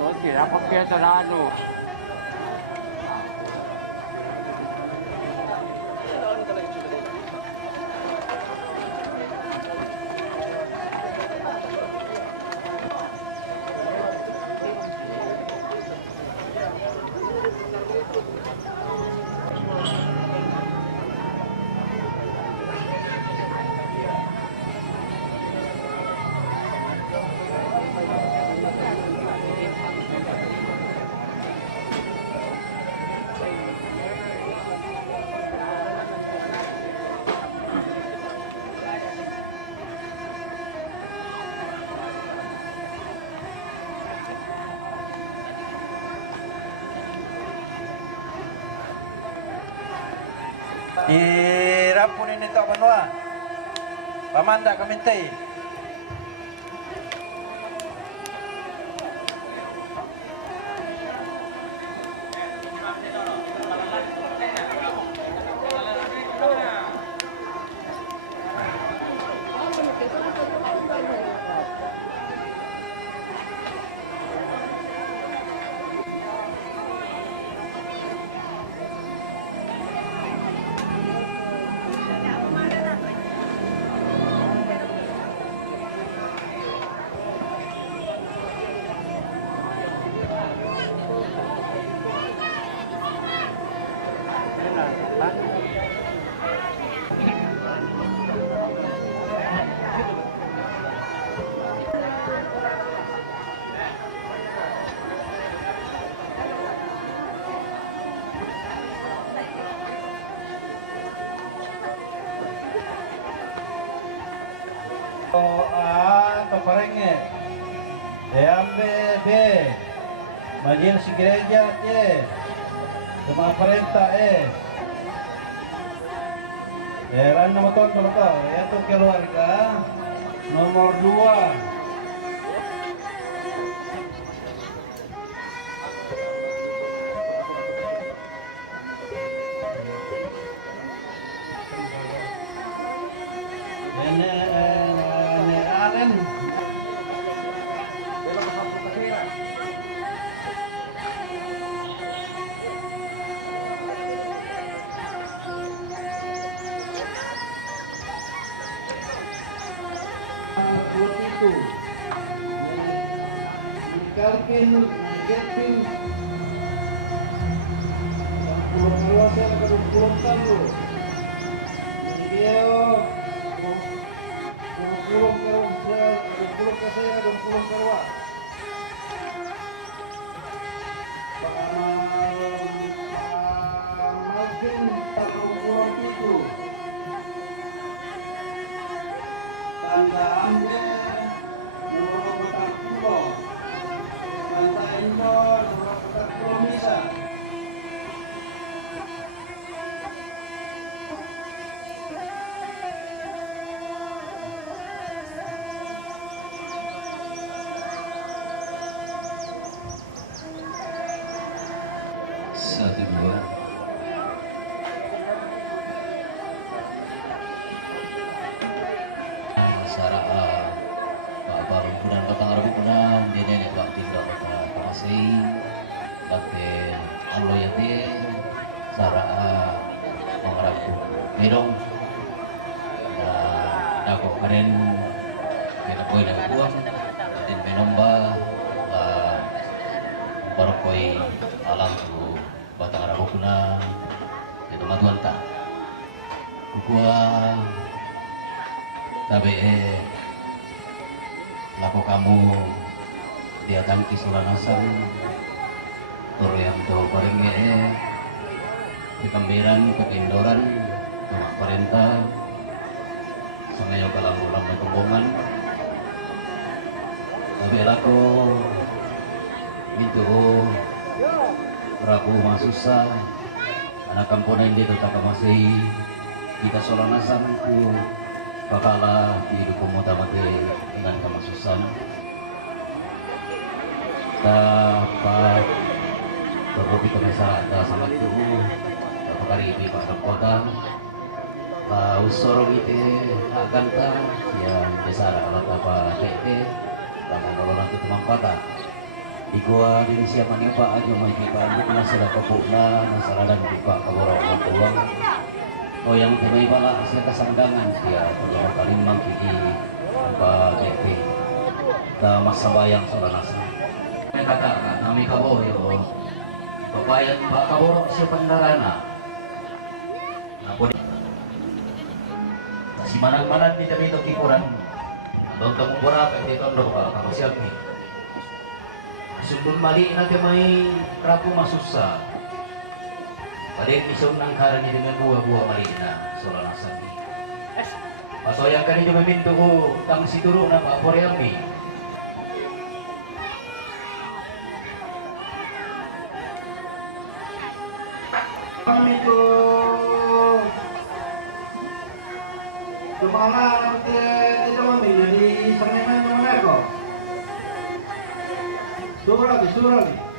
Tutti, la coppietta d'anno. Irapunin nito kanwa. Pamanda kamintay. Ito parengnya. Ambe be. Majelis gereja Cuma perintah Ran nomor tonton kau, yaitu keluarga nomor 2. Calvin, Kevin, pulang luasa ke pulang tahu, dia pulang ke saya dan pulang ke luar. Malkin pulang itu, tanda ambil nomor 40. Satu dua. Sarah Pak Baru Punan Batang Arabu Punan dia nenek Pak Tinggal Batang Kamasei Batin Allah Yate Sarah Mengarabu Merong dan Dako Karen Kena Boy dan Buang dan Menomba Barokoi Alam Tu Batang Arabu Punan itu Matuan Tak Kukua Tabe laku kamu dia tangki sulanasan toro yang toro paring di kambiran kekindoran tumak perintah sangayo kalang ulang na kumbongan tabe laku itu Prabu Masusa anak kampunan di Kota Kamasei kita sulanasan ku bakala di dukung utamate dengan kamasusan dapat berhobi kemesa ada sangat tubuh kali ini Pak Kota usorong itu gantang yang besar alat apa TT dalam nolong itu teman kota Ikuha din siya manipa aja may kipaan na sila kapuna na saradan pipa kaboro ng tuwang. O yang timay bala siya kasanggangan siya tulong kalimang kiki pag-epi na masabayang sulanasan. May kata ka, nami kabo yun. Papayan ba kaboro siya pandarana. Si manang-manang di dito kipuran. Doon kamu pura pwede tondo ka kamusyag ni. Sundun mali na may rapo masusa. Paling isong nang karan ni dengan buah-buah mali na sulanasan ni. Pasoyang ka ninyo maminto ko tang situro na paporeami. Kami itu kemana tidak memilih di sana mana kok? Suruh lagi.